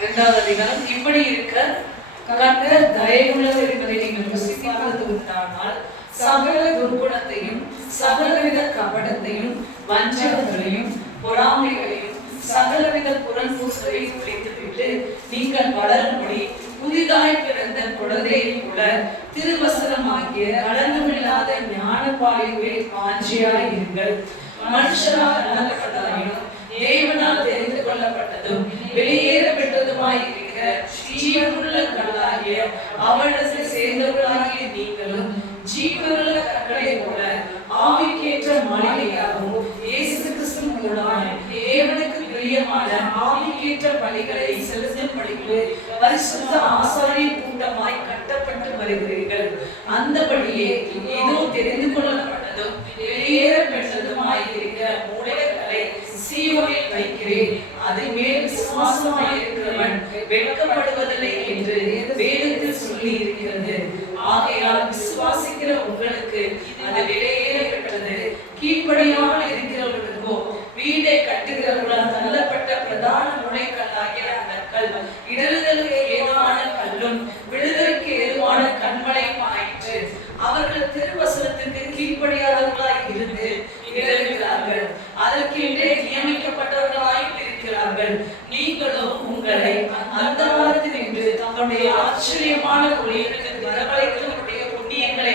இரண்டாவது அதிகாரம். இப்படி இருக்க கர்த்தர் தயவுள்ளவர் என்பதை நீங்கள் ருசித்து பார்த்து உண்டானால் சகல துர்குணத்தையும் சகலவித கபடத்தையும் வஞ்சகங்களையும் பொறாமைகளையும் சகலவித புறன்பூசலையும் ஒழித்துவிட்டு நீங்கள் வளரும்படி புதிதாய் பிறந்த குழந்தையை போல திருவசனமாகிய கடந்தமில்லாத ஞானப்பாலிலே வாஞ்சியாய் இருங்கள். மனுஷரால் வளர்க்கப்பட்டதையும் தேவனால் தெரிந்து கொள்ளப்பட்டதும் வெளியேறப்பட்டதுமாய் இருக்கிற ஜீவனுள்ள கல்லாகிய அவரிடத்தை சேர்ந்தவர்களாகிய நீங்களும் ஜீவனுள்ள கற்களை போல ஆவிக்கேற்ற மாளிகையாகவும் இயேசு கிறிஸ்து மூலமாய் தேவனுக்கு பிரியமான ஆவிக்கேற்ற பலிகளை செலுத்தும்படிக்கு பரிசுத்த ஆசாரிய கூட்டமாய் கட்டப்பட்டு வருகிறீர்கள். அந்தபடியே இதோ தெரிந்து கொள்ளப்பட்டதும் வெளியேறப்பட்டதுமாய் இருக்கிற மூலைகளை சீயோனில் வைக்கிறேன். அது மேல் விசுவாசமாய் இருக்கிறவன் வெட்கப்படுவதில்லை என்று வேதத்தில் சொல்லி இருக்கிறது. ஆகையால் விசுவாசிக்கிற உங்களுக்கு அது வெளியேறப்பட்டது. கீழ்ப்படியாமல் இருக்கிறவர்களுக்கோ வீடை கட்டுகிறவர்களால் தள்ளப்பட்ட பிரதான முளைக்கல்லாகிய அந்த கல் இடறுதலுக்கு ஏதுவான கல்லும் விடுதலுக்கு ஏதுவான கண்மலையும் ஆயிற்று. அவர்கள் திருவசனத்திற்கு கீழ்ப்படியாதவர்களாய் இருந்து இடறுகிறார்கள். அதற்கென்றே நியமிக்கப்பட்டவர்களாய் இருக்கிறார்கள். நீங்களும் உங்களை அந்த வாரத்தில் என்று தம்முடைய ஆச்சரியமான ஒளிகளுக்கு வரவழைத்தவருடைய புண்ணியங்களை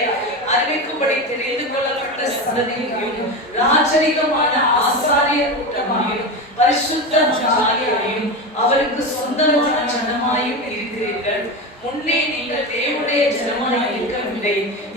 அறிவிக்கும்படி தெரிந்து கொள்ளப்பட்ட சந்ததியையும் ராஜரிகமான ஆசாரிய கூட்டமாயும் பரிசுத்த ஜாதியாயும் அவருக்கு சொந்தமான ஜனமாயும் இருக்கிறீர்கள். முன்னே நீங்கள் தேவனுடைய ஜனமாய் இருக்கவில்லை,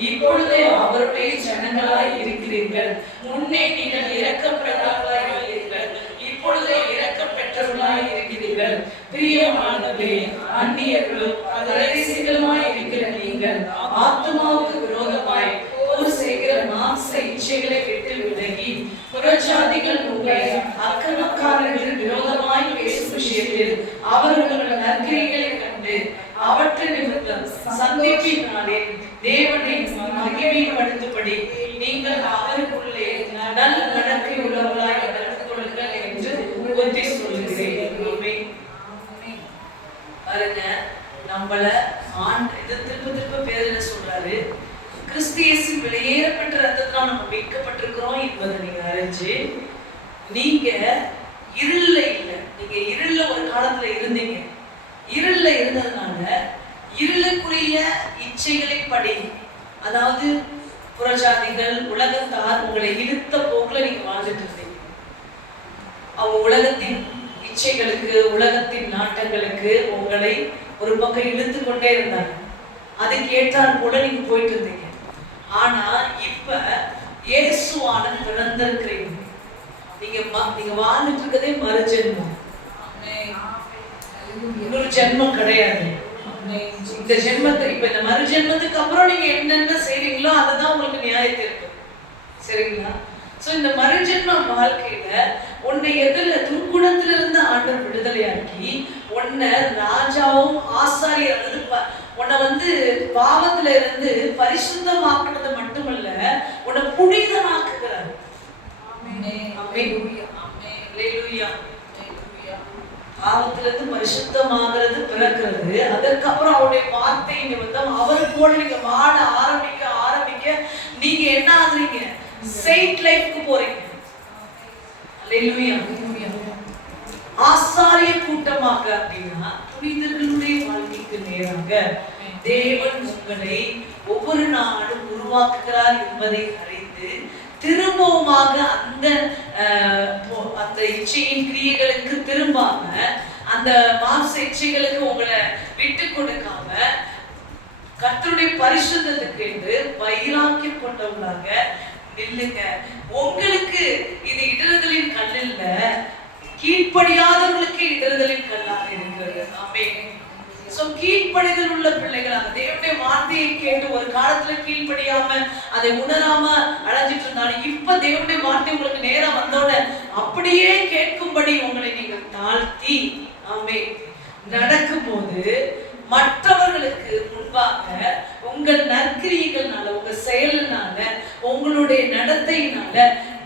இப்பொழுதே அவருடைய ஜனங்களாய் இருக்கிறீர்கள். முன்னே நீங்கள் இரக்கப்பட்டவர்களாய் இருந்தீர்கள், இப்பொழுதே இரக்கம் பெற்றவர்களாய் இருக்கிறீர்கள். பிரியமானவர்களே, அந்நியர்களும் பரதேசிகளுமாய் இருக்கிற நீங்கள் ஆத்துமாவுக்கு விரோதமாய் போர் செய்கிற மாம்ச இச்சைகளை விட்டு விலகி புறஜாதிகள் உங்களை அக்கிரமக்காரர்கள் விரோதமாய் பேசும் விஷயத்தில் அவர்கள் நற்கிரிகளை கண்டு அவற்றை நிமித்தம் சந்திப்பினாலே தேவனை மகிமைப்படுத்தும்படி நீங்கள் அவருக்குள்ளே நல் நடக்கை உள்ளவர்களாய் நடந்து கொள்ளுங்கள் என்று புத்தி சொல்லுகிறேன். பாருங்க, நம்மள இது திரும்ப பேர்ல சொல்றாரு, கிறிஸ்து இயேசு வெளியேறப்பட்ட ரத்தத்தால் நம்ம மீட்கப்பட்டிருக்கிறோம் என்பதை நீங்க அறிஞ்சு, நீங்க இருள்ல இல்ல, நீங்க இருள்ல ஒரு காலத்துல இருந்தீங்க. இருள்ல இருந்ததுனால இருளுக்குரிய இச்சைகளை படி, அதாவது புறஜாதிகள் உலகத்தார் உங்களை இழுத்த போக்குல நீங்க வாழ்ந்துட்டு இருந்தீங்க. அவங்க உலகத்தின் இச்சைகளுக்கு உலகத்தின் நாட்டங்களுக்கு உங்களை ஒரு பக்கம் இழுத்து கொண்டே இருந்தாங்க. அதை கேட்டால் கூட நீங்க போயிட்டு இருந்தீங்க. ஆனா இப்ப இயேசுவான பிறந்திருக்கிறீங்க. நீங்க வாழ்ந்துட்டு இருக்கதே மறுஜென்மம், இன்னொரு ஜென்மம் கிடையாது. இந்த ஜென்மத்தை இப்ப இந்த மறுஜென்மத்துக்கு அப்புறம் நீங்க என்னென்ன செய்றீங்களோ அதுதான் உங்களுக்கு நியாயத்தை இருக்கும். சரிங்களா? சோ இந்த மறுஜென்ம வாழ்க்கையில உன்னை எதிரில துர்குணத்துல இருந்து ஆண்டவர் விடுதலையாக்கி உன்னை ராஜாவும் ஆசாரியர் உன்னை பாவத்துல இருந்து பரிசுத்தமாக்குறது மட்டுமல்ல, உன்னை புனிதமாக்குகிறார். பாவத்திலிருந்து பரிசுத்தமாகிறது பிறக்கிறது. அதற்கப்புறம் அவருடைய வார்த்தை அவரு போல நீங்க வாழ ஆரம்பிக்க நீங்க என்ன ஆகுறீங்க? செயின்ட் லைஃப்க்கு போறீங்க. அல்லேலூயா. ஆசாரிய கூட்டமாக அப்படின்னா புனிதர்களுடைய வாழ்க்கைக்கு நேராக தேவன் உங்களை ஒவ்வொரு நாளும் உருவாக்குகிறார் என்பதை அறிந்து திரும்பவுமாக அந்த இச்சையின் கிரியைகளுக்கு திரும்பாம, அந்த மாம்ச இச்சைகளுக்கு உங்களை விட்டு கொடுக்காம கர்த்தருடைய பரிசுத்தத்துக்கு என்று வைராக்கியம் கொண்டவங்களாக நில்லுங்க. உங்களுக்கு இது இடறுதலின் கல் இல்ல, கீழ்ப்படியாதவர்களுக்கு இடறுதலின் கல்லாக இருக்கிறது. ஆமென். சோ கீழ்ப்படிதல் உள்ள பிள்ளைகளாக தேவனுடைய வார்த்தையை கேட்டு ஒரு காலத்துல கீழ்ப்படியாம அதை உணராம அழைஞ்சிட்டு இருந்தாலும் இப்ப தேவனுடைய வார்த்தை உங்களுக்கு நேரம் வந்தோட அப்படியே கேட்கும்படி உங்களை நீங்கள் தாழ்த்தி ஆமென் நடக்கும் போது மற்றவர்களுக்கு முன்பாக உங்கள் நற்கிரியைகள்னால, உங்க செயல்னால, உங்களுடைய நடத்தையினால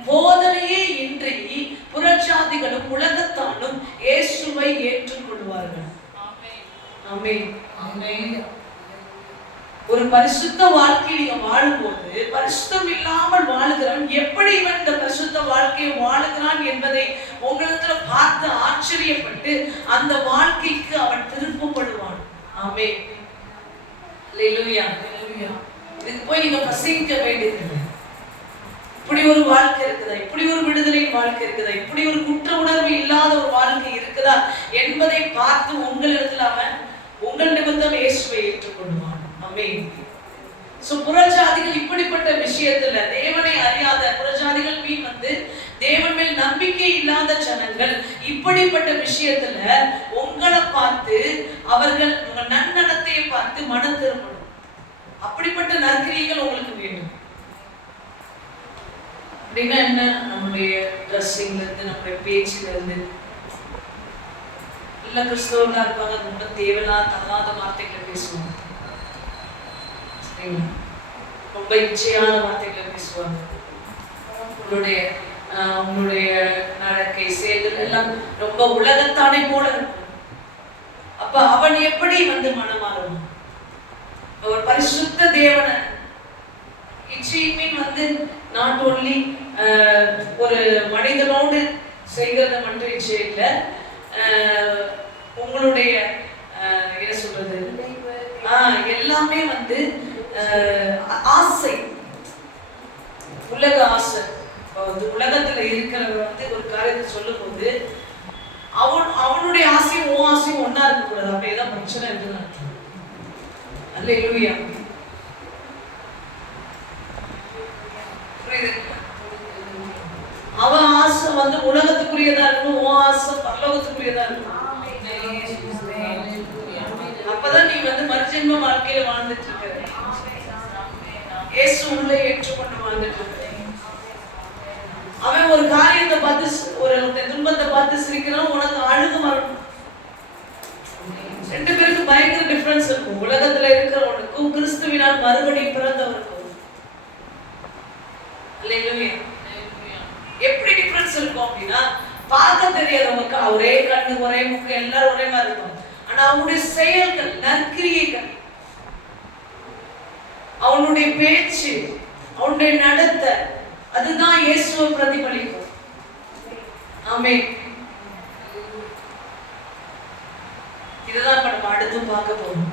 போதனையே இன்றி புறஜாதிகளும் உலகத்தாலும் இயேசுவை ஏற்றுக்கொள்வார்கள். ஆமென். ஆமென். ஒரு பரிசுத்த வாழ்க்கை நீங்க வாழும்போது, பரிசுத்தம் இல்லாமல் வாழுகிறவன் எப்படி இவன் இந்த பரிசுத்த வாழ்க்கையை வாழுகிறான் என்பதை உங்களிடத்துல பார்த்து ஆச்சரியப்பட்டு அந்த வாழ்க்கைக்கு அவன் திருப்பப்படுவான். ஆமென். அல்லேலூயா. இதுக்கு போய் நீங்க பிரசங்கிக்க வேண்டியது. இப்படி ஒரு வாழ்க்கை இருக்குதா, இப்படி ஒரு விடுதலை வாழ்க்கை இருக்குதா, இப்படி ஒரு குற்ற உணர்வு இல்லாத ஒரு வாழ்க்கை இருக்குதா என்பதை பார்த்து உங்களிடத்தில் அவன் உங்கள் நிமித்தம் இயேசுவை ஏற்றுக்கொள்வான். ஆமென். சோ புறஜாதிகள் இப்படிப்பட்ட விஷயத்துல தேவனை அறியாத புறஜாதிகள் மீன் தேவன் மேல் நம்பிக்கை இல்லாத ஜனங்கள் இப்படிப்பட்ட விஷயத்துல உங்களை பார்த்து அவர்கள் உங்க நன்னடத்தையை பார்த்து மனம் திரும்பணும். அப்படிப்பட்ட நற்கிரியைகள் உங்களுக்கு வேண்டும். அப்படின்னா என்ன? நம்முடைய ட்ரெஸ்ஸிங்ல இருந்து, நம்முடைய பேச்சுல இருந்து, இல்ல கிறிஸ்தவர்களா இருப்பாங்க ரொம்ப தகாத வார்த்தைகளை பேசுவாங்க, ரொம்ப இச்சையான வார்த்தைகளை பேசுவாங்க. உங்களுடைய நடக்கை செயல்கள் எல்லாம் ரொம்ப உலகத்தானே போல இருக்கும். அப்ப அவன் எப்படி மனமாறும்? ஒரு பரிசுத்த தேவனை இச்சையின் நாட் ஓன்லி ஒரு மனிதனோடு செய்கிறத மட்டும் இச்சை இல்லை, உங்களுடைய என்ன சொல்றது எல்லாமே ஆசை, உலக ஆசை. உலகத்துல இருக்கிறவங்க ஒரு காரியத்தை சொல்லும் போது அவனுடைய ஆசையும் உன் ஆசையும் ஒன்னா இருக்க கூடாது. அப்ப ஏதாவது பிரச்சனை இருக்குன்னு அர்த்தம். அல்லேலூயா. அவன் ஆசை உலகத்துக்குரியதா இருக்கணும், உன் ஆசை பரலோகத்துக்குரியதா இருக்கணும். அப்பதான் நீ மறுஜென்ம வாழ்க்கையில வாழ்ந்துட்டு இருக்க, இயேசு உள்ள ஏற்றுக்கொண்டு வாழ்ந்துட்டு இருக்க. அவன் ஒரு காரியத்தை பார்த்து, ஒரு துன்பத்தை பார்த்து சிரிக்கிறான், உனக்கு அழுகு வரணும். ரெண்டு பேருக்கு பயங்கர டிஃபரன்ஸ் இருக்கும். உலகத்துல இருக்கிறவனுக்கும் கிறிஸ்துவினால் மறுபடியும் பிறந்தவனுக்கும் எப்படி டிஃபரன்ஸ் இருக்கும் அப்படின்னா, பார்க்க தெரியாதவங்க ஒரே கண்ணு ஒரே முக்கு எல்லாரும் ஒரே மாதிரி இருக்கும். ஆனா அவனுடைய செயல்கள், நற்கிரியைகள், அவனுடைய பேச்சு, அவனுடைய நடத்தை, அதுதான் இயேசுவை பிரதிபலிக்கும். ஆமென். இதுதான் நம்ம அடுத்து பார்க்க போறோம்.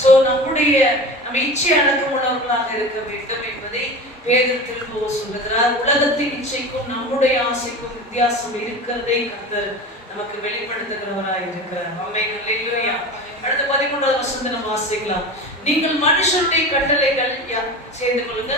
சோ நம்ம இச்சை அடக்கம் உள்ளவர்களாக இருக்க வேண்டும் என்பதை பேதுரு திரும்ப சொல்லுகிறார். உலகத்தின் இச்சைக்கும் நம்முடைய ஆசைக்கும் வித்தியாசம் இருக்கிறதை கர்த்தர் நமக்கு வெளிப்படுத்துகிறவராய் இருக்கிறார். ஆமென். அல்லேலூயா. அடுத்த 13வது வசனத்தை நம்ம வாசிக்கலாம். நீங்கள் மனுஷருடைய கட்டளைகள் செய்து கொள்ளுங்க.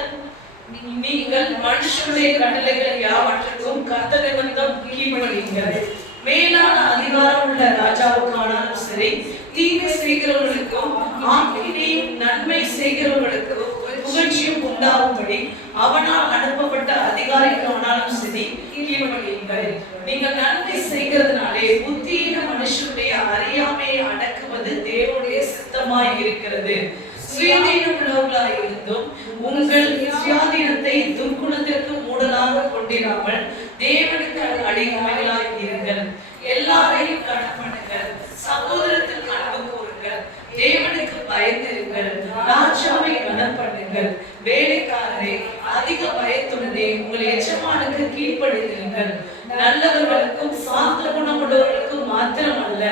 நீங்கள் மனுஷருடைய கட்டளைகள் யாவற்றுக்கும் கர்த்தர் நிமித்தம் கீழ்ப்படியுங்கள். மேலான அதிகாரம் உள்ள ராஜாவுக்கானாலும் சரி, தீமை செய்கிறவர்களுக்கும் ஆக்கினையும் நன்மை செய்கிறவர்களுக்கும் புகழ்ச்சியும் உண்டாகும்படி அவனால் அனுப்பப்பட்ட அதிகாரிக்கானாலும் சரி கீழ்ப்படியுங்கள். நீங்கள் நன்மை செய்கிறதுனாலே புத்தியீன மனுஷனுடைய அறியாமையை அடக்குவது தேவனுடைய சித்தமாய் இருக்கிறது. சுயாதீனம் உள்ளவர்களாய் இருந்தும் உங்கள் சுயாதீனத்தை துர்க்குணத்திற்கு மூடலாக கொண்டிராமல் தேவனுக்கு அடிமைகளாய் இருங்கள். எல்லாரையும் கனப்படுங்கள், சகோதரத்துக்கு அன்பு கூறுங்கள், தேவனுக்கு பயந்திருங்கள், ராஜாவை கனப்படுங்கள். வேலைக்காரரை அதிக பயத்துடனே உங்கள் எஜமானுக்கு கீழ்ப்படிந்திருங்கள். நல்லவர்களுக்கும் சாந்த குணமுள்ளவர்களுக்கும் மாத்திரமல்ல,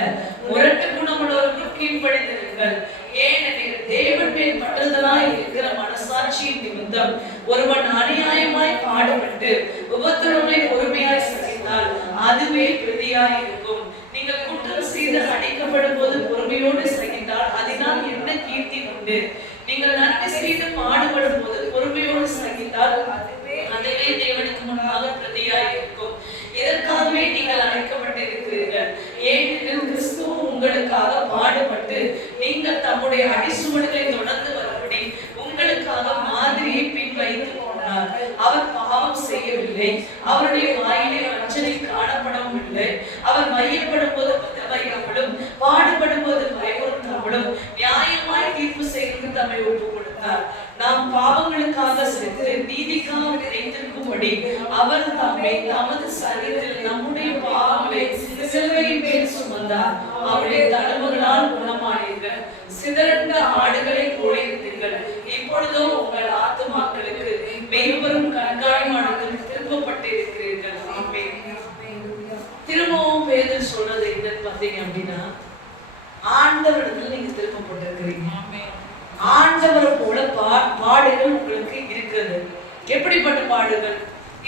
முரட்டு குணமுள்ளவர்களுக்கும் கீழ்ப்படிந்திருங்கள். ஏனெனில் தேவன் மேல் பற்றுதலாய் இருக்கிற மனசாட்சியின் நிமித்தம் ஒருவன் அநியாயமாய் பாடுபட்டு உபத்திரவங்களை பொறுமையாய் சகித்தால் அதுவே பிரதியாய் இருக்கும். நீங்கள் குற்றம் செய்து அடிக்கப்படும் போது பொறுமையோடு சகித்தால் அதனால் என்ன கீர்த்தி உண்டு? நீங்கள் நன்மை செய்து பாடுபடும் போது பொறுமையோடு சகித்தால் அதுவே தேவனுக்கு முன்பாக பிரதியாய் இருக்கும். இதற்காகவே நீங்கள் அழைக்கப்பட்டிருக்கிறீர்கள். ஏனெனில் கிறிஸ்துவ உங்களுக்காக பாடுபட்டு நீங்கள் தம்முடைய அடிசுவடுகளை தொடர்ந்து வரும்படி உங்களுக்காக மாதிரியை பின் வைத்து போனார். அவர் பாவம் செய்யவில்லை, அவருடைய வாயிலே வஞ்சனை காணப்படவும் இல்லை. அவர் மையப்படும் போது வைக்கப்படும், பாடுபடும் போது பயமுறுத்தப்படும், நியாயமாய் தீர்ப்பு செய்து தம்மை ஒப்புக் கொடுத்தார். நாம் பாவங்களுக்காக செத்து நீதிக்காக விதைத்திருக்கும்படி அவர் தம்மை தமது சரீரத்தில் நம்முடைய பாவங்களை சிலுவையின் மேல் சுமந்தார். அவருடைய தழும்புகளால் குணமானீர்கள். சிதறண்ட ஆடுகளை போலிருந்தீர்கள். இப்பொழுதோ உங்கள் ஆத்துமாக்களுக்கு மெய்வரும் கண்காணிமானத்தில் திருப்பப்பட்டிருக்கிறீர்கள். ஆமென். திரும்பவும் பேதுரு சொல்றது என்னன்னு பார்த்தீங்க அப்படின்னா, ஆண்டவரிடத்துல நீங்க திருப்பப்பட்டிருக்கிறீங்க. ஆண்டவரை போல பாடுகள் உங்களுக்கு இருக்கிறது. எப்படிப்பட்ட பாடுகள்?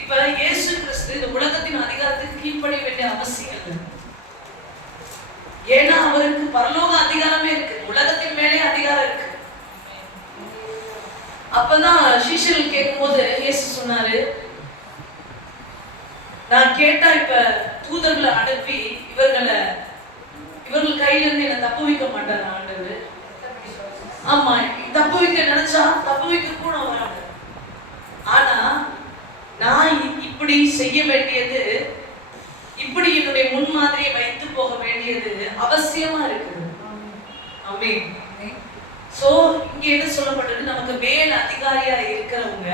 இப்ப இயேசு கிறிஸ்து இந்த உலகத்தின் அதிகாரத்துக்கு கீழ்ப்படிய வேண்டிய அவசியம் இல்லை. ஏன்னா அவருக்கு பரலோக அதிகாரமே இருக்கு, உலகத்தின் மேலே அதிகாரம் இருக்கு. அப்பதான் சீஷர்கள் கேட்கும் போது இயேசு சொன்னாரு, நான் கேட்டா இப்ப தூதர்களை அனுப்பி இவர்கள் கையில இருந்து என்ன தப்பு வைக்க மாட்டாரு ஆண்டவர். ஆமா, தப்பு வைக்க நினைச்சா தப்பு வைக்க கூட வராது. ஆனா நான் இப்படி செய்ய வேண்டியது, இப்படி என்னுடைய முன்மாதிரியை வைத்து போக வேண்டியது அவசியமா இருக்குது. ஆமென். சோ இங்க என்ன சொல்லப்பட்டது? நமக்கு மேல் அதிகாரியா இருக்கிறவங்க,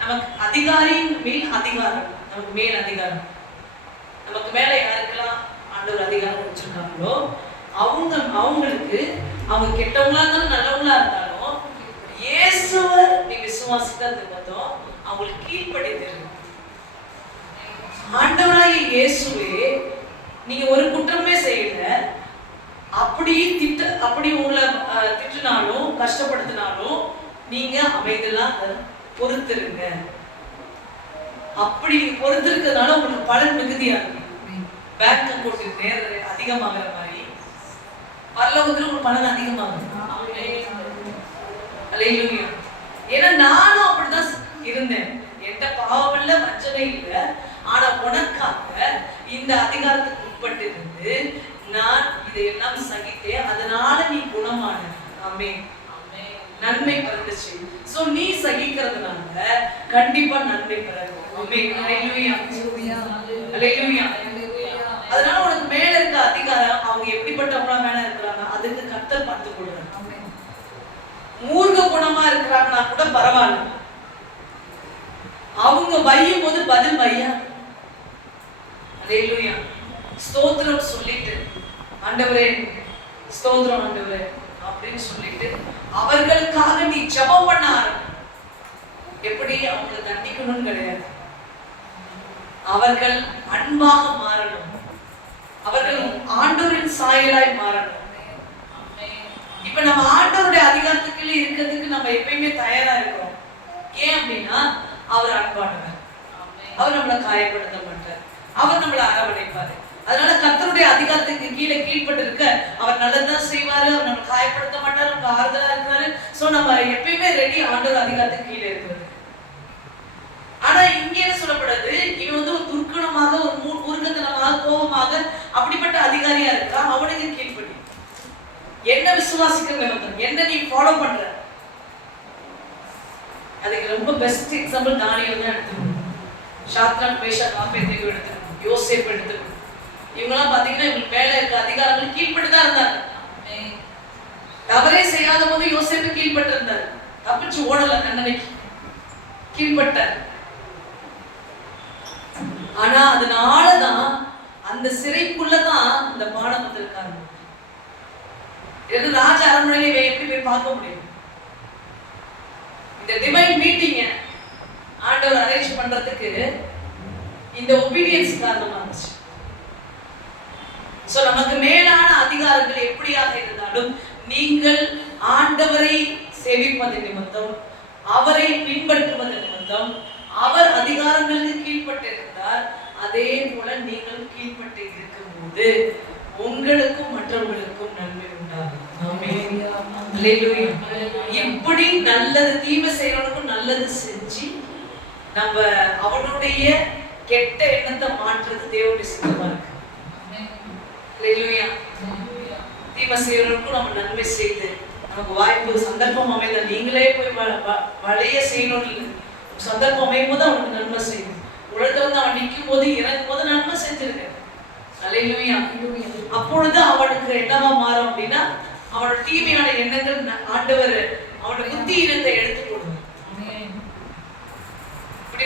நமக்கு அதிகாரியின் மேல் அதிகாரம், நமக்கு மேல் அதிகாரம், நமக்கு மேல யாருக்கெல்லாம் ஆண்டவர் அதிகாரம் வச்சிருக்காங்களோ அவங்களுக்கு அவங்க கெட்டவங்களா இருந்தாலும் நல்லவங்களா இருந்தாலும் இயேசுவை நீ விசுவாசித்தது மொத்தம் அவங்களுக்கு கீழ்ப்படிதல். ஆண்டவராகிய இயேசுவே நீங்க ஒரு குற்றமே செய்யல, அப்படி உங்களை திட்டினாலும் கஷ்டப்படுத்தினாலும் நீங்க அமைதெல்லாம் பொறுத்திருங்க. அப்படி பொறுத்திருக்கிறதுனால உங்களுக்கு பலன் மிகுதியா இருக்கு. பேங்க் அக்கௌண்ட் நேர அதிகமாகிற மாதிரி பரலோகத்துல உங்களுக்கு பலன் அதிகமாகும். அல்லேலூயா. ஏன்னா நானும் அப்படிதான் இருந்தேன். எந்த பாவம் இல்ல, வஞ்சனை இல்ல. ஆனா உனக்காக இந்த அதிகாரத்துக்கு உட்பட்டு இருந்து நான் இதையெல்லாம் சகித்தேன். அதனால நீ குணமான. ஆமென். நன்மை பிறந்துச்சு. சோ நீ சகிக்கிறதுனால கண்டிப்பா நன்மை பிறக்கும். ஆமென். அல்லேலூயா. அல்லேலூயா. அதனால உனக்கு மேல இருக்க அதிகாரம் அவங்க எப்படிப்பட்டவங்களா மேல இருக்கிறாங்க அதுக்கு கர்த்தர் பார்த்து கொடுங்க. மூர்க்க குணமா இருக்கிறாங்கன்னா கூட பரவாயில்ல, அவங்க வையும் போது பதில் வையா. அல்லேலூயா. ஸ்தோத்திரம் சொல்லிட்டு ஆண்டவரே ஸ்தோத்திரம் ஆண்டவரே அப்படின்னு சொல்லிட்டு அவர்களுக்காக நீ ஜெபம் பண்ண ஆரம்பி. எப்படி அவங்களை தண்டிக்கணும்னு கிடையாது, அவர்கள் அன்பாக மாறணும், அவர்கள் ஆண்டவரின் சாயலாய் மாறணும். இப்ப நம்ம ஆண்டவருடைய அதிகாரத்துக்குள்ள இருக்கிறதுக்கு நம்ம எப்பயுமே தயாரா இருக்கிறோம். ஏன் அப்படின்னா அவர் அன்பானவர், அவர் நம்மளை காயப்படுத்த மாட்டார், அவர் நம்மளை அரவணைப்பாரு. அதனால கர்த்தருடைய அதிகாரத்துக்கு கீழ்பட்டு இருக்க அவர் நல்லதுதான் செய்வாரு, அவர் நம்ம காயப்படுத்த மாட்டாரு, நமக்கு ஆறுதலா இருக்கிறாரு. சோ நம்ம எப்பயுமே ரெடி ஆண்டவர் அதிகாரத்துக்கு கீழே இருக்கிறது. ஆனா இங்க என்ன சொல்லப்படுது? இவன் வந்து ஒரு துர்க்கணமாக, ஒரு மூர்க்கத்தனமாக, கோபமாக அப்படிப்பட்ட அதிகாரியா இருக்கா. அவனுக்கு கீழ்படி என்ன விசுவாசிக்கிற நிமித்தம் என்ன நீ ஃபாலோ பண்ற. அதுக்கு ரொம்ப பெஸ்ட் எக்ஸாம்பிள் தானியேல் தான் எடுத்துக்கணும். ஷாத்ராக் மேஷாக் ஆபேத்நேகோ எடுத்துக்கணும், யோசேப் எடுத்துக்கணும். இவங்கெல்லாம் பாத்தீங்கன்னா இவங்களுக்கு மேல இருக்க அதிகாரங்கள் கீழ்பட்டுதான் இருந்தாங்க. தவறே செய்யாத போது யோசேப்பு கீழ்பட்டு இருந்தார், தப்பிச்சு ஓடல, தண்டனைக்கு கீழ்பட்டார். ஆனா அதனாலதான் அந்த சிறைக்குள்ளதான் இந்த பாடம் வந்திருக்காங்க. ராஜ அரண்மனையில எப்படி போய் பார்க்க முடியும்? இந்த டிவைன் மீட்டிங்க ஆண்டவர் அரேஞ்ச் பண்றதுக்கு இந்த ஒபீடியன்ஸ் காரணமா இருந்துச்சு. சோ நமக்கு மேலான அதிகாரங்கள் எப்படியாக இருந்தாலும் நீங்கள் ஆண்டவரை சேவிப்பது நிமித்தம், அவரை பின்பற்றுவது நிமித்தம், அவர் அதிகாரங்களுக்கு கீழ்பட்டு இருந்தார். அதே போல நீங்கள் கீழ்பட்டு இருக்கும் போது உங்களுக்கும் மற்றவர்களுக்கும் நன்மை உண்டாகும். ஆமென். அல்லேலூயா. இப்படி நல்லது தீமை செய்யறவனுக்கும் நல்லது செஞ்சு நம்ம அவனுடைய கெட்ட எண்ணத்தை மாற்றுறது தேவனுடைய சித்தமா இருக்கு. அல்லேலூயா. தீமை செய்யறவனுக்கும் நம்ம நன்மை செய்து நமக்கு வாய்ப்பு சந்தர்ப்பம் அமைந்த நீங்களே போய் வளைய செய்யணும். சந்தர்ப்பம் அமையும் போது அவனுக்கு நன்மை செய்யணும். உலகத்துல வந்து அவன் நிற்கும் போது இறங்கும் போது நன்மை செஞ்சிருக்க. அல்லேலூயா. அப்பொழுது அவனுக்கு என்னவா மாறும் அப்படின்னா அவனோட தீமையான எண்ணங்கள் ஆண்டவர் அவனோட புத்தி இனத்தை எடுத்து போடுவார்.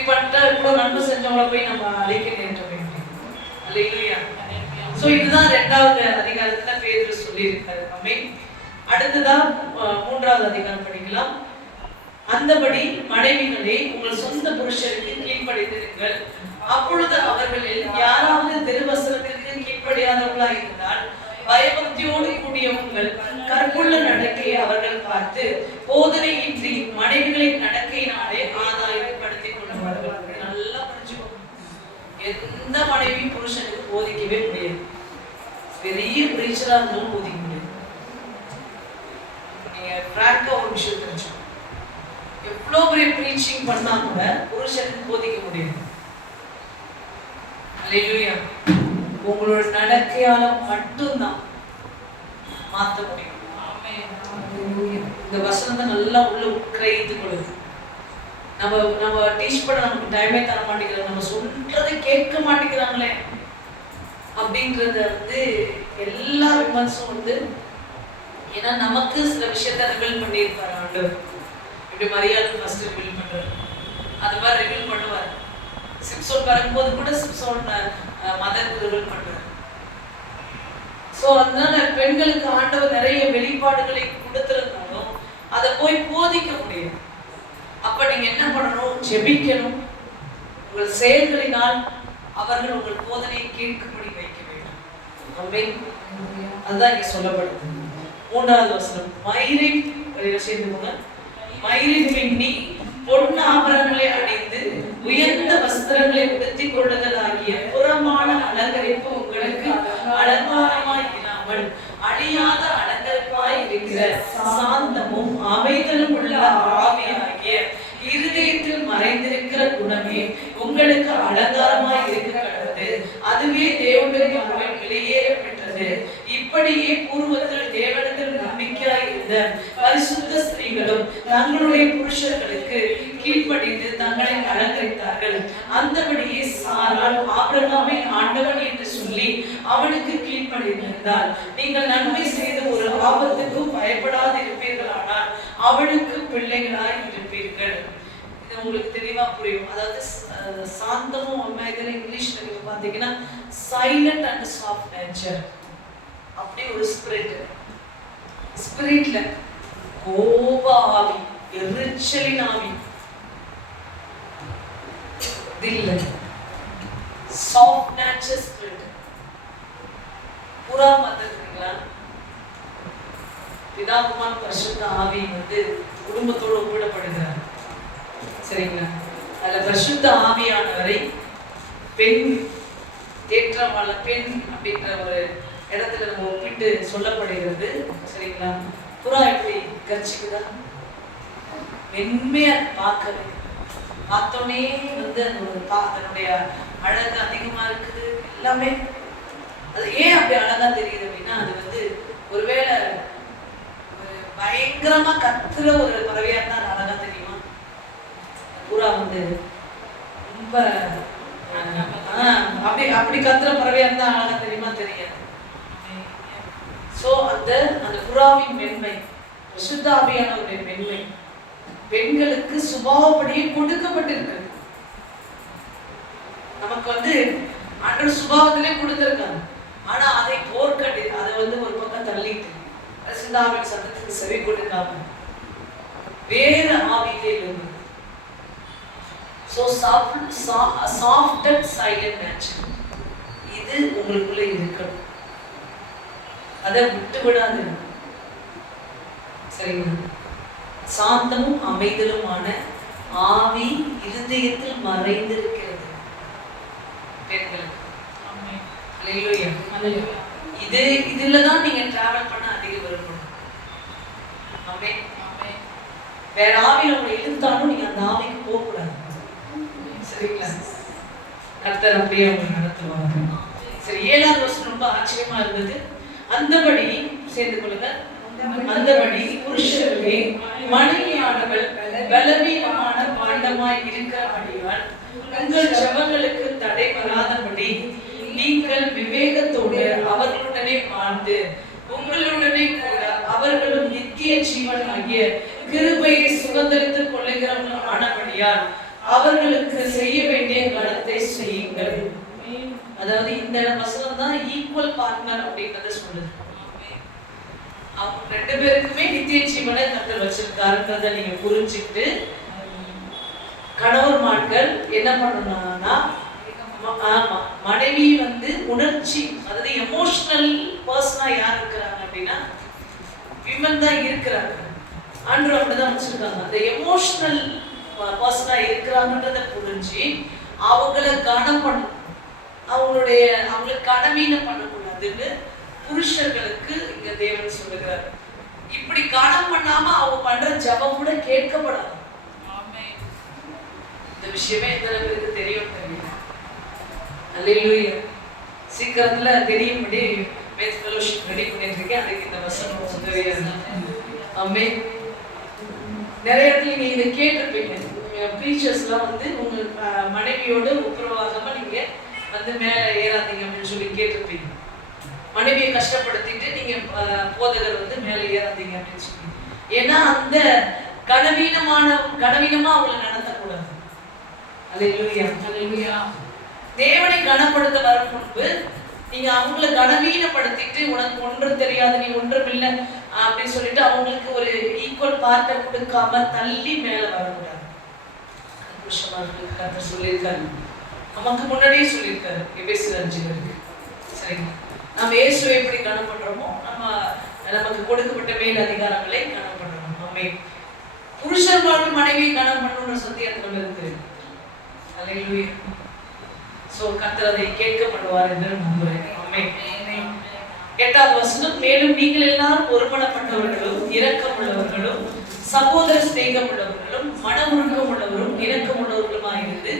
இப்படிப்பட்ட இவ்வளவு நன்மை செஞ்சவங்களை போய் நம்ம அழைக்க நேரிட வேண்டும். அல்லேலூயா. சோ இதுதான் 2வது அதிகாரத்துல பேதுரு சொல்லி இருக்காரு. ஆமென். அடுத்ததா 3வது அதிகாரம் படிக்கலாம். அந்தபடி மனைவிகளே உங்கள் சொந்த புருஷருக்கு கீழ்ப்படிந்திருங்கள். அப்பொழுது அவர்களில் யாராவது திருவசனத்திற்கு கீழ்ப்படியாதவர்களாய் இருந்தால் பயபக்தியோடு கூடிய உங்கள் கற்புள்ள நடக்கையை அவர்கள் பார்த்து போதனையின்றி மனைவிகளின் நடக்கையினாலே ஆதாயப்படுத்திக் கொள்வார்கள். நல்லா புரிஞ்சுக்கோங்க. எந்த மனைவி புருஷனுக்கு போதிக்கவே முடியாது. பெரிய பிரீச்சரா இருந்தாலும் போதிக்க முடியாது. நீங்க பிராங்கா ஒரு விஷயம் தெரிஞ்சுக்கணும். எவ்வளவு பெரிய பிரீச்சிங் பண்ணா கூட புருஷனுக்கு போதிக்க முடியாது. அல்லேலூயா. உங்களோட நடக்கையால மட்டும்தான் மாத்த முடியும். இந்த வசனத்தை நல்லா உள்ள கிரகித்துக் கொள்ளுது. நம்ம டீச் பண்ண நமக்கு டைமே தர மாட்டேங்கிறாங்க, நம்ம சொல்றதை கேட்க மாட்டேங்கிறாங்களே அப்படின்றத எல்லா விமர்சனம் ஏன்னா நமக்கு சில விஷயத்த ரிவீல் பண்ணியிருப்பாரு ஆண்டவர். இப்படி மரியாதை ஃபர்ஸ்ட் ரிவீல் பண்றாரு, அது மாதிரி ரிவீல் பண்ணுவார். சிம்சோன் வரும்போது கூட சிம்சோன் மதருக்கு ரிவீல் பண்றாரு. சோ அதனால பெண்களுக்கு ஆண்டவர் நிறைய வெளிப்பாடுகளை கொடுத்திருந்தாலும் அதை போய் போதிக்க முடியாது. அப்ப நீங்க என்ன பண்ணணும்? ஜெபிக்கணும். உங்கள் செயல்களினால் அவர்கள் உங்கள் போதனையை கேட்கும்படி வைக்க வேண்டும். ஆமென். அதுதான் இங்க சொல்லப்படுது. 3வது வசனம். மயிரின் சேர்ந்துக்கோங்க. மயிரின் பின்னி பொன் ஆபரணங்களை அணிந்து உயர்ந்த வஸ்திரங்களை உடுத்திக் கொள்ளுதல் ஆகிய புறமான அலங்கரிப்பு உங்களுக்கு அலங்காரமாய் இராமல் அழியாத அலங்கரிப்பாய் இருக்கிற சாந்தமும் அமைதலும் உள்ள ஆவியாகிய இருதயத்தில் மறைந்திருக்கிற குணமே உங்களுக்கு அலங்காரமாய் இருக்க கடவுது. அதுவே தேவனுடைய பார்வையில் வெளியேற பெற்றது. இப்படியே பூர்வத்தில் தேவனிடத்தில் நம்பிக்கையாய் இருந்த பரிசுத்த ஸ்திரீகளும் தங்களுடைய புருஷர்களுக்கு கீழ்ப்படிந்து தங்களை அலங்கரித்தார்கள். அந்தபடியே சாராள் ஆபிரகாமை ஆண்டவன் என்று சொல்லி அவனுக்கு கீழ்ப்படிந்திருந்தால் நீங்கள் நன்மை செய்த ஒரு ஆபத்துக்கும் பயப்படாது இருப்பீர்களானால் அவனுக்கு பிள்ளைகளாய் இருப்பீர்கள். இது உங்களுக்கு தெளிவா புரியும். அதாவது சாந்தமும் அமைதியும் இங்கிலீஷ்ல நீங்க பாத்தீங்கன்னா சைலண்ட் அண்ட் சாஃப்ட் நேச்சர். அப்படி ஒரு ஸ்பிரிட்ல கோப ஆவி, எரிச்சலின் ஆவி இல்ல. Soft nature spirit. புறா பார்த்துருக்கீங்களா? பிதாகுமார் பரிசுத்த ஆவி குடும்பத்தோடு ஒப்பிடப்படுகிறார். சரிங்களா? அதுல பரிசுத்த ஆவியானவரை பெண் ஏற்றவாள பெண் அப்படின்ற ஒரு இடத்துல நம்ம ஒப்பிட்டு சொல்லப்படுகிறது. சரிங்களா? புறா எப்படி கர்ச்சிக்குதா? மென்மையா பார்க்கவே பார்த்தோன்னே அதனுடைய அழகு அதிகமா இருக்குது. எல்லாமே அது ஏன் அப்படி அழகா தெரியுது அப்படின்னா அது ஒருவேளை பயங்கரமா கத்துற ஒரு பறவையா இருந்தா அது அழகா தெரியுமா? புறா ரொம்ப அப்படி கத்துற பறவையா இருந்தா அழகா தெரியுமா? தெரியாது. சோ அந்த புறாவின் மென்மை, பரிசுத்த ஆவியானவருடைய மென்மை பெண்களுக்கு சுபாவப்படியே கொடுக்கப்பட்டிருக்கு. நமக்கு ஆண்டவர் சுபாவத்திலே கொடுத்திருக்காங்க. ஆனா அதை போர்க்கடி அதை ஒரு பக்கம் தள்ளிட்டு பரிசுத்த ஆவியின் சத்தத்துக்கு செவி கொடுக்காம வேற ஆவியிலே இருந்து soft and silent nature இது உங்களுக்குள்ள இருக்கணும். அதை விட்டு விடாது. சரிங்களா? சாந்தமும் அமைதலுமான ஆவி இருதயத்தில் மறைந்திருக்கிறது பெண்களுக்கு. இதுலதான் நீங்க டிராவல் பண்ண அதிக விரும்பணும். வேற ஆவியில உங்களை இழுத்தாலும் நீங்க அந்த ஆவிக்கு போக கூடாது. சரிங்களா? கர்த்தர் அப்படியே அவங்க நடத்துவாங்க. சரி, 7வது வசனம் ரொம்ப ஆச்சரியமா இருந்தது. அந்தபடி சேர்ந்து கொள்ளுங்க. அந்தபடி புருஷர்களே மனைவியானவள் பலவீனமான பாண்டமாய் இருக்கிறபடியால் உங்கள் ஜெபங்களுக்கு தடை வராதபடி நீங்கள் விவேகத்தோடு அவர்களுடனே வாழ்ந்து உங்களுடனே கூட அவர்களும் நித்திய ஜீவன் ஆகிய கிருபையை சுதந்திரித்துக் கொள்ளுகிறவர்கள் ஆனபடியால் அவர்களுக்கு ஈக்குவல் பார்ட்னர் அப்படின்றத சொல்லுது. அவங்க 2 பேருக்குமே நித்திய ஜீவனை கர்த்தர் வச்சிருக்காருன்றத நீங்க புரிஞ்சுக்கிட்டு கணவன்மார்கள் என்ன பண்ணணும்னா, மனைவி வந்து உணர்ச்சி, அதாவது எமோஷனல் பர்சனா யார் இருக்கிறாங்க அப்படின்னா விமன் தான் இருக்கிறாங்க. ஆண்டவர் அப்படிதான் வச்சிருக்காங்க. அந்த எமோஷனல் பர்சனா இருக்கிறாங்கன்றத புரிஞ்சு அவங்கள கனம் பண்ணணும், அவங்களுக்கு கடமையின பண்ணக்கூடாதுன்னு புருஷர்களுக்கு இங்க தேவன் சொல்லுகிறார். இப்படி கனம் பண்ணாம அவங்க பண்ற ஜெபம் கூட கேட்கப்படாது. இந்த விஷயமே எத்தனை பேருக்கு தெரியும் தெரியல. அல்லேலூயா. சீக்கிரத்துல தெரியும்படி மேத் ஃபெலோஷிப் ரெடி பண்ணிட்டு இருக்கேன். அதுக்கு இந்த வசனம் உதவியா இருக்கு. ஆமென். நிறைய இடத்துல நீங்க இதை கேட்டிருப்பீங்க. ப்ரீச்சர்ஸ்லாம் வந்து உங்க மனைவியோட ஒப்புரவாகாம நீங்க வந்து மேல ஏறாதீங்க அப்படின்னு சொல்லி கேட்டிருப்பீங்க. மனைவியை கஷ்டப்படுத்திட்டு நீங்க போதகர் வந்து மேல ஏறாதீங்க அப்படின்னு சொல்லி. ஏன்னா அந்த கனவீனமா அவங்களை நடத்தக்கூடாது. அல்லேலூயா. அல்லேலூயா. தேவனை கனப்படுத்த வரும் முன்பு நீங்க அவங்களை கனவீனப்படுத்திட்டு உனக்கு ஒன்றும் தெரியாது, நீ ஒன்றும் இல்லை அப்படின்னு சொல்லிட்டு அவங்களுக்கு ஒரு ஈக்குவல் பார்ட்டை கொடுக்காம தள்ளி மேல வரக்கூடாது. கர்த்தர் சொல்லியிருக்காரு, நமக்கு முன்னாடியே சொல்லியிருக்காரு எபேசியர் 5 சரிங்க. நம்ம இயேசுவை எப்படி கனம் பண்றோமோ நமக்கு கொடுக்கப்பட்ட மேல் அதிகாரங்களை கனம் பண்றோம். ஆமென். புருஷன்மார்கள் மனைவியை கனம் பண்ணணும்னு சத்தியத்துல இருக்கு. அல்லேலூயா. சோ கர்த்தர் அதை கேட்க பண்ணுவார் என்று நம்புகிறேன். ஆமென். 8வது வசனம், மேலும் நீங்கள் எல்லாரும் ஒருமனப்பட்டவர்களும் இரக்கமுள்ளவர்களும் சகோதர சிநேகம் உள்ளவர்களும் மன உருக்கம் உள்ளவரும் இரக்கம் உள்ளவர்களுமாயிருந்து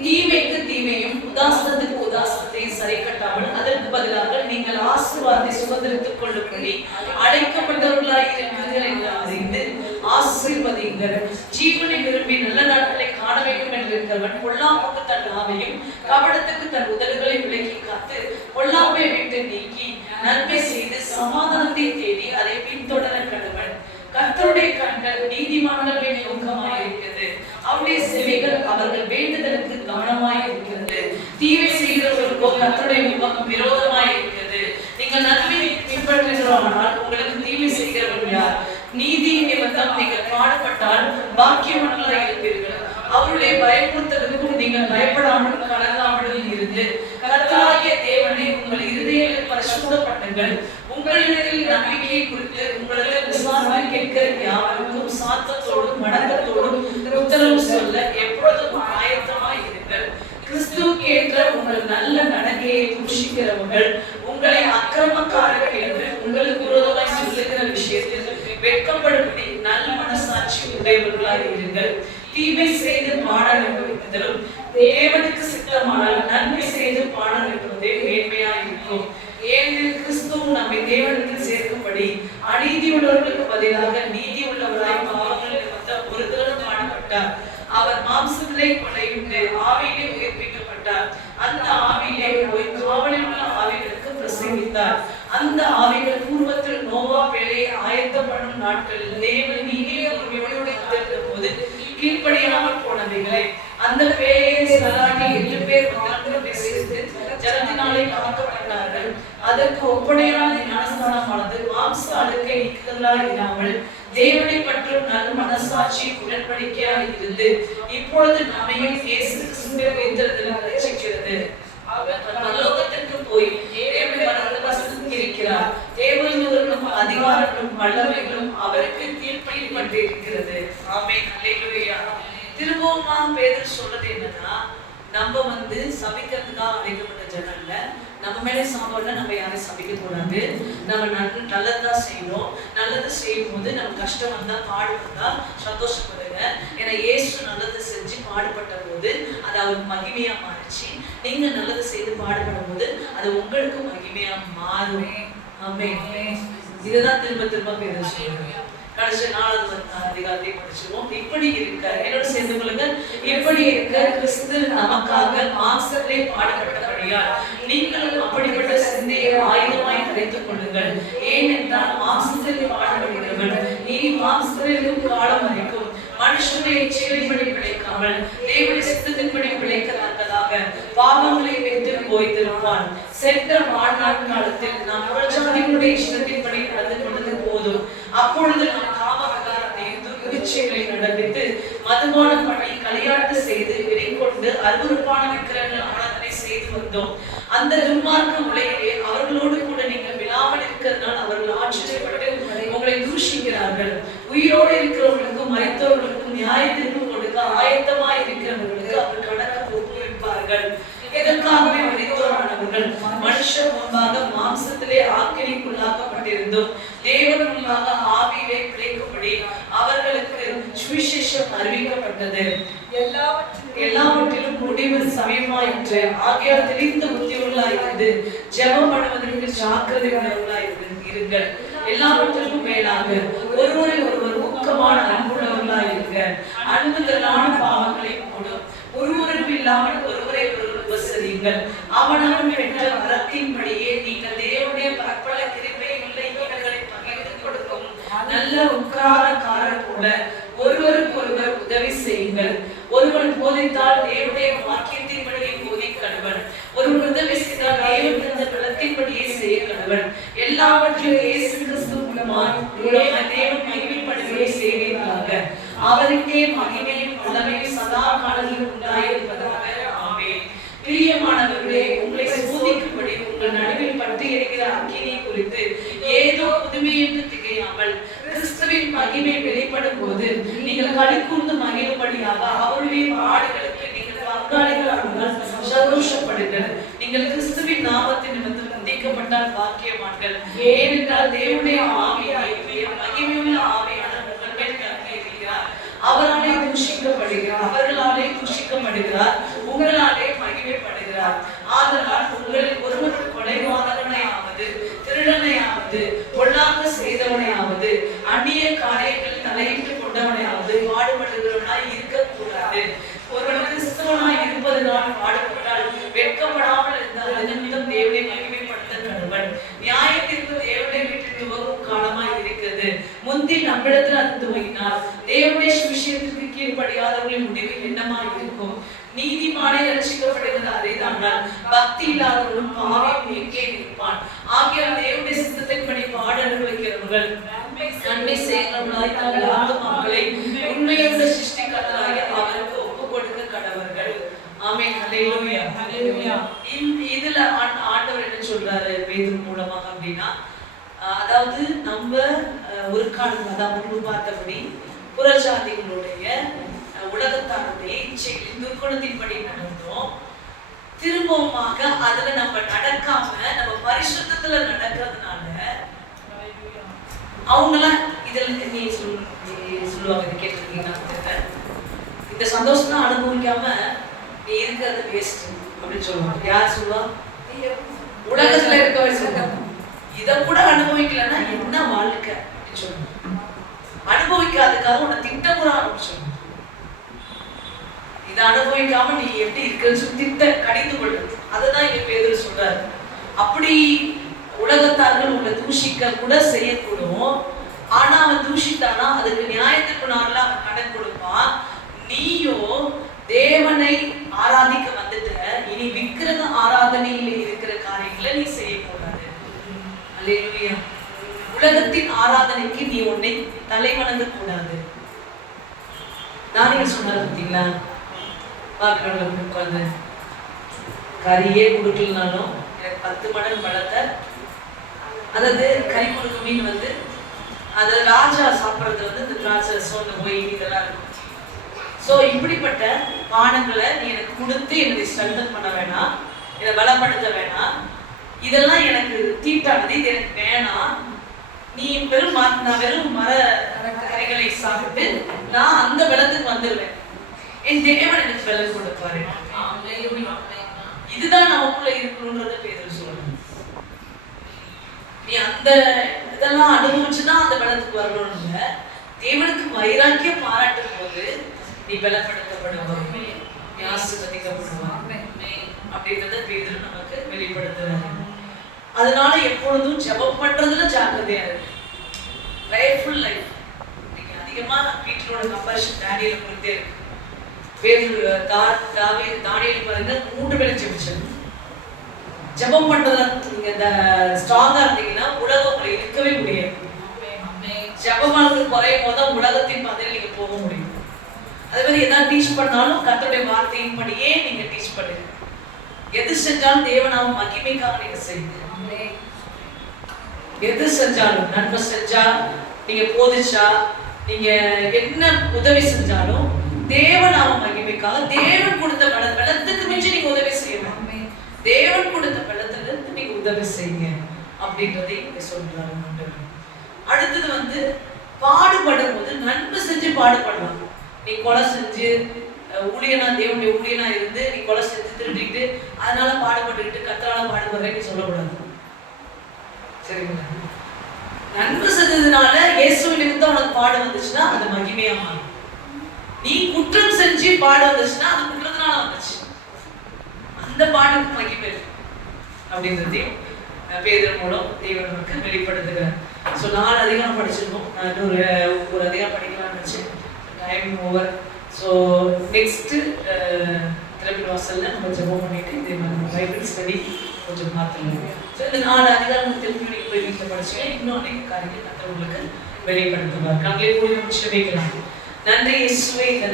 தீமைக்கு தீமையும் உதாசனத்துக்கு உதாசனத்தை சரி கட்டாமல் அதற்கு பதிலாக நீங்கள் ஆசீர்வாதத்தை சுதந்திரித்துக் கொள்ளும்படி அழைக்கப்பட்டவர்களாய் இருக்கிறீர்கள் என்று அறிந்து ஆசீர்வதியுங்கள். ஜீவனை விரும்பி நல்ல நாட்களை காண வேண்டும் என்று இருக்கிறவன் பொல்லாப்புக்கு தன் நாவையும் கபடத்துக்கு தன் உதடுகளை விலக்கி காத்து பொல்லாப்பை விட்டு நீக்கி நன்மை செய்து சமாதானத்தை தேடி அதை பின்தொடர கடவன். கர்த்தருடைய கண்கள் நீதிமான்கள் மேல் நோக்கமாயிருக்கிறது, அவருடைய செவிகள் அவர்கள் வேண்டுதலுக்கு கவனமாய் இருக்கிறது. தீமை செய்கிறவர்களுக்கோ கர்த்தருடைய முகம் விரோதமாய் இருக்கிறது. நீங்கள் நன்மை பின்பற்றுகிறோமானால் உங்களுக்கு தீமை செய்கிறவர்கள் யார்? நீதி நிமித்தம் நீங்கள் பாடுபட்டால் பாக்கியவான்களாய் இருப்பீர்கள். அவருடைய பயமுறுத்தலுக்கும் நீங்கள் பயப்படாமல் கலங்காமலும் இருந்து கர்த்தராகிய தேவனை உங்கள் இருதயங்களை பரிசுத்தப்படுத்துங்கள். உங்களிடத்தில் நம்பிக்கையை குறித்து உங்களுக்கு விசுவாசம் கேட்கிற யாவருக்கும் சாத்தத்தோடும் மடக்கத்தோடும் உத்தரவு சொல்ல எப்பொழுதும் ஆயத்தமாய் இருங்கள். கிறிஸ்துவுக்கு ஏற்ற உங்கள் நல்ல நடக்கையை தூஷிக்கிறவர்கள் உங்களை அக்கிரமக்காரர்கள் என்று உங்களுக்கு விரோதமாய் சொல்லுகிற விஷயத்தில் வெட்கப்படும்படி நல்ல மனசாட்சி உடையவர்களாய் இருங்கள். தீமை செய்து பாட வைப்பதிலும் தேவனுக்கு சித்தமானால் நன்மை செய்து பாட வைப்பதே மேன்மையாய் இருக்கும். ஏனெனில் கிறிஸ்துவும் நம்மை தேவனுக்கு சேர்க்கும்படி அநீதி உள்ளவர்களுக்கு பதிலாக நீதி உள்ளவராய் பாவங்கள் நிமித்தம் ஒரு தரம் பாடப்பட்டார். அவர் மாம்சத்திலே கொலையுண்டு ஆவியிலே உயிர்ப்பிக்கப்பட்டார். அந்த ஆவியிலே போய் காவலில் உள்ள ஆவிகளுக்கு பிரசங்கித்தார். அந்த ஆவிகள் பூர்வத்தில் நோவா வேலையை ஆயத்தம் பண்ணும் நாட்களில் தேவன் நீதியே உரிமையோடு போது கீழ்ப்படியாமல் போனவைகளை அந்த பேரையை சலாட்டி 8 பேர் மாத்திரம் பேசித்து ஜனத்தினாலே காக்கப்பட்டார்கள். அதற்கு ஒப்படையான ஞானஸ்தானமானது மாம்ச அழுக்கை நீக்குதலாய் இராமல் தேவனை பற்றும் நல்ல மனசாட்சி உடன்படிக்கையாய் இருந்து இப்பொழுது நம்மையும் இயேசு கிறிஸ்துவின் உயிர்த்தெழுதலில் ரட்சிக்கிறது. அவர் பரலோகத்திற்கு போய் தேவனை வலது இருக்கிறார். தேவதூதர்களும் அதிகாரங்களும் வல்லமைகளும் அவருக்கு கீழ்ப்படியப்பட்டிருக்கிறது. ஆமென். அல்லேலூயா. திரும்பவுமா பேதுரு சொல்றது என்னன்னா, நம்ம வந்து சபிக்கிறதுக்காக அழைக்கப்பட்ட ஜனம் இல்ல. நம்ம மேலே சாப்பாடுல நம்ம யாரையும் சபிக்க கூடாது. நம்ம நல்லதுதான் செய்யணும். நல்லது செய்யும் போது நம்ம கஷ்டம் வந்தா பாடுபட்டா சந்தோஷப்படுங்க. ஏன்னா இயேசு நல்லது செஞ்சு பாடுபட்ட போது அது அவருக்கு மகிமையா மாறிச்சு. நீங்க நல்லது செய்து பாடுபடும் போது அது உங்களுக்கு மகிமையா மாறும். ஆமென். இதுதான் திரும்ப திரும்ப பேதுரு சொல்றாரு. கடைசி 4வது அதிகாரத்தை படிச்சிருவோம். இப்படி இருக்க, என்னோட சேர்ந்து கொள்ளுங்க. இப்படி இருக்க கிறிஸ்து நமக்காக மாம்சத்திலே பாடுபட்டபடியால் நீங்களும் அப்படிப்பட்ட சிந்தையை ஆயுதமாய் தரித்துக் கொள்ளுங்கள். ஏனென்றால் மாம்சத்திலே பாடுபடுகிறவர்கள் நீ மாம்சத்திலும் காலம் வரைக்கும் மனுஷனுடைய இச்சைகளின்படி பிழைக்காமல் தேவனுடைய சித்தத்தின்படி பிழைக்கத்தக்கதாக முன்பாக பாவங்களை விட்டு ஓய்ந்திருப்பான். சென்ற வாழ்நாள் காலத்தில் நாம் புறஜாதிகளுடைய இஷ்டத்தின்படி நடந்து கொண்டது போதும். அப்பொழுது நாம் காம விகாரத்தையும் துர்விச்சைகளை நடப்பித்து மதுபானம் பண்ணி களியாட்டு செய்து விலை கொண்டு அருவருப்பான விக்கிரகங்கள் ஆராதனை செய்து வந்தோம். அந்த துன்மார்க்க உலகிலே அவர்களோடு கூட நீங்கள் விழாமல் இருக்கிறதுனால் அவர்கள் ஆச்சரியப்பட்டு உங்களை தூஷிக்கிறார்கள். உயிரோடு இருக்கிறவர்களுக்கும் மரித்தவர்களுக்கும் நியாயத்திற்கு கொடுக்க ஆயத்தமாய் இருக்கிறவர்களுக்கு அவர் கணக்கு ஒப்புவிப்பார்கள். எதற்காகவே மரித்தோரானவர்கள் மனுஷர் முன்பாக மாம்சத்திலே ஆக்கினைக்குள்ளாக்கப்பட்டிருந்தோம். தேவன் முன்பாக ஆவியிலே பிழைக்கும்படி அவர்களுக்கு சுவிசேஷம் அறிவிக்கப்பட்டது. எல்லாவற்றிலும் முடிவு சமயமாயிற்று. ஆகையால் தெளிந்த புத்தியுள்ளவர்களாயிருந்து ஜெபம் பண்ணுவதற்கு ஜாக்கிரதை உள்ளவர்களாயிருங்கள். எல்லாவற்றிற்கும் மேலாக ஒருவரை ஒருவர் ஊக்கமான அன்புள்ளவர்களாயிருங்க. அன்பு திரளான பாவங்களை மூடும். ஒருவருக்கு இல்லாமல் ஒருவரை ஒருவர் உபசரியுங்கள். அவனவன் பெற்ற வரத்தின்படியே நீங்கள் தேவனுடைய பற்பல கிருபை உள்ள ஈவுகளை பகிர்ந்து கொடுக்கும் நல்ல உட்காரக்காரர் போல ஒருவருக்கு ஒருவர் உதவி செய்யுங்கள். ஒருவன் போதித்தால் தேவனுடைய வாக்கியத்தின்படியே போதிக்கடவன். ஒருவன் உதவி செய்தால் தேவன் தந்த பலத்தின்படியே செய்ய கடவன். எல்லாவற்றையும் இயேசு கிறிஸ்து மூலமாய் தேவன் மகிமைப்படுவதை செய்வீர்களாக. அவருக்கே மகிமையும் வல்லமையும் சதா காலங்களிலும் உண்டாயிருப்பதாக. ஆமென். பிரியமானவர்களே, உங்களை சோதிக்கும்படி உங்கள் நடுவில் பற்றி இருக்கிற அக்கினியை குறித்து ஏதோ புதுமை என்று திகையாமல் கிறிஸ்துவின் மகிமை வெளிப்படும் போது நீங்கள் களிக்கூர்ந்து மகிழும்படியாக அவருடைய பாடுகளுக்கு நீங்கள் பங்காளிகளானால் சந்தோஷப்படுங்கள். நீங்கள் கிறிஸ்துவின் நாமத்தின் நிமித்தம் நிந்திக்கப்பட்டால் பாக்கியவான்கள். ஏனென்றால் தேவனுடைய ஆவியாகிய மகிமையுள்ள ஆவியான உங்கள் மேல் இருக்கிறார். அவராலே தூஷிக்கப்படுகிறார், அவர்களாலே தூஷிக்கப்படுகிறார், உங்களாலே மகிமைப்படுகிறார். ஆதலால் உங்களில் ஒருவர் கொலைவாதகனையாவது திருடனையாவது பொல்லாங்கு செய்தவனையாவது அந்நிய காரியங்கள் தலையிட்டு கொண்டவனையாவது பாடுபடுகிறவனாய் இருக்கக்கூடாது. ஒருவன் கிறிஸ்தவனாய் இருப்பதனால் பாடுபட்டால் வெட்கப்படாமல் இருந்தால் அதனிமித்தம் தேவனை மகிமைப்படுத்த கடவன். நியாயத்திற்கு தேவனை விட்டு துவங்கும் காலமாய் இருக்கிறது. முந்தி நம்மிடத்தில் அது துவங்கினார். தேவனுடைய சுவிசேஷத்திற்கு கீழ்ப்படியாதவர்களின் முடிவு என்னமாய் இருக்கும்? நீதிமானே ரட்சிக்கப்படுகிறது அரிதானால் பக்தி இல்லாதவர்களும் பாவியும் எங்கே நிற்பான்? ஆகையால் தேவனுடைய சித்தத்தின்படி பாட அனுபவிக்கிறவர்கள் நன்மை செய்கிறவர்களாய் தங்கள் ஆத்துமாக்களை உண்மையுள்ள சிருஷ்டிகர்த்தராகிய அவருக்கு ஒப்புக் கொடுக்க கடவர்கள். ஆமென். ஹல்லேலூயா, ஹல்லேலூயா. இதுல ஆண்டவர் என்ன சொல்றாரு பேதுரு மூலமாக அப்படின்னா, அதாவது நம்ம ஒரு காலம் அதான் முன்பு பார்த்தபடி புறஜாதிகளுடைய உலகத்தாருடைய இச்சைகளின் துர்க்குணத்தின்படி நடந்தோம். திரும்பவுமாக அதுல நம்ம நடக்காம நம்ம பரிசுத்தத்துல நடக்கிறதுனால அவங்களாம் இதுல நீ சொல்லுவாங்க, இது கேட்டிருக்கீங்கன்னா இந்த சந்தோஷம் தான் அனுபவிக்காம நீ இருக்கிறது வேஸ்ட் அப்படின்னு சொல்லுவாங்க. யார் சொல்லுவா? உலகத்துல இருக்கவே சொல்லுவாங்க. இதை கூட அனுபவிக்கலன்னா என்ன வாழ்க்கை அப்படின்னு சொல்லுவாங்க. அனுபவிக்காதுக்காக உன்னை திட்டமுறை ஆரம்பிச்சோம். இதை அனுபவிக்காம நீ எப்படி இருக்குன்னு திட்ட கடிந்து கொள்ளுது. அதுதான் இங்க பேதுரு சொல்றாரு. அப்படி உலகத்தார்கள் உங்களை தூஷிக்க கூட செய்யக்கூடும். ஆனா அவன் தூஷித்தானா அதுக்கு நியாயத்திற்கு நாள்ல அவன் கடன் கொடுப்பான். நீயோ தேவனை ஆராதிக்க வந்துட்ட, இனி விக்கிரக ஆராதனையில இருக்கிற காரியங்களை நீ செய்யக்கூடாது. அல்லேலூயா. உலகத்தின் ஆராதனைக்கு நீ உன்னை தலை வணங்க கூடாது. தானியேல் சொன்னாரு பார்த்தீங்களா, பாபிலோன்ல உட்கார்ந்து கறியே கொடுக்கலனாலும் எனக்கு 10 மடங்கு பழத்தை, அதாவது கறி கொடுக்க மீன் வந்து அது ராஜா சாப்பிட்றது வந்து இந்த திராட்சை சோன்னு போய் இதெல்லாம் இருக்கும். ஸோ இப்படிப்பட்ட பானங்களை நீ எனக்கு கொடுத்து என்னை ஸ்ட்ரென்தன் பண்ண வேணாம், என்னை பலப்படுத்த வேணாம், இதெல்லாம் எனக்கு தீட்டானது, இது எனக்கு வேணாம். நீ நான் வெறும் மர கரைகளை சாப்பிட்டு நான் அந்த பலத்துக்கு வந்துடுவேன். என் தேவன் எனக்கு பலன் கொடுப்பாரு. இதுதான் நமக்குள்ள இருக்கணும்ன்றத பேதுரு சொல்லணும். நீ அந்த இதெல்லாம் அனுபவிச்சுதான் அந்த பலத்துக்கு வரணும்னு தேவனுக்கு வைராக்கியம் பாராட்டும் போது நீ பலப்படுத்தப்படுவார், நீ ஆசீர்வதிக்கப்படுவார் அப்படின்றத பேதுரு நமக்கு வெளிப்படுத்துறாரு. அதனால எப்பொழுதும் ஜெபம் பண்றதுல ஜாக்கிரதையா இருக்கு. Prayerful life. நீங்க அதிகமா வீட்டோட கம்பரிஷன் டேடியில கொடுத்தே இருக்கு. தானியேல் பாருங்க 3 வேளை ஜெபிச்சாரு. ஜெபம் பண்றதா நீங்க இந்த ஸ்ட்ராங்கா இருந்தீங்கன்னா உலகம் உங்களை இருக்கவே முடியாது. ஜெபமானது குறையும் போது உலகத்தின் பாதையில் நீங்க போக முடியும். அதே மாதிரி எதாவது டீச் பண்ணாலும் கர்த்தருடைய வார்த்தையின் படியே நீங்க டீச் பண்ணுங்க. எது செஞ்சாலும் தேவனாம மகிமைக்காக நீங்க செய்யுங்க. எது செஞ்சாலும் நன்மை செஞ்சா, நீங்க போதிச்சா, நீங்க என்ன உதவி செஞ்சாலும் தேவனாம மகிமைக்காக, தேவன் கொடுத்த பலத்துக்கு மிஞ்சி நீங்க உதவி செய்யணும். தேவன் கொடுத்த பலத்துல இருந்து நீங்க உதவி செய்யுங்க அப்படின்றதை இங்க சொல்றாங்க. அடுத்தது பாடுபடும் போது நன்மை செஞ்சு பாடுபடலாம். நீ கொலை செஞ்சு ஊழியனா, தேவனுடைய ஊழியனா இருந்து நீ கொலை செஞ்சு திருடிட்டு அதனால பாடுபட்டுக்கிட்டு கர்த்தரால பாடுபடுறேன்னு சொல்லக்கூடாது. சரிங்களா? நன்மை செஞ்சதுனால இயேசுவின் நிமித்தம் உனக்கு பாடு வந்துச்சுன்னா அது மகிமையா மாறும். நீ குற்றம் செஞ்சு பாடு வந்துச்சுன்னா அது குற்றத்தினால வந்துச்சு, அந்த பாடுக்கு மகிமை அப்படின்றதையும் பேதர் மூலம் தேவன் நமக்கு வெளிப்படுத்துகிறார். ஸோ 4 அதிகாரம் படிச்சிருக்கோம். நான் இன்னொரு அதிகாரம் படிக்கலாம்னு நினச்சேன். Time over. ஸோ நெக்ஸ்ட்டு திறப்பின் வாசலில் நம்ம ஜெபம் பண்ணிட்டு இதே மாதிரி பைபிள் ஸ்டடி கொஞ்சம் பார்த்துருவோம். ஸோ இந்த 4 அதிகாரம் திருப்பி நீங்கள் போய் வீட்டில் படிச்சுங்க. இன்னும் அநேக காரியங்கள் கர்த்தர் உங்களுக்கு வெளிப்படுத்துவார். நாங்களே போய் முடிச்சு வைக்கலாம். நன்றி இயேசுவே. இந்த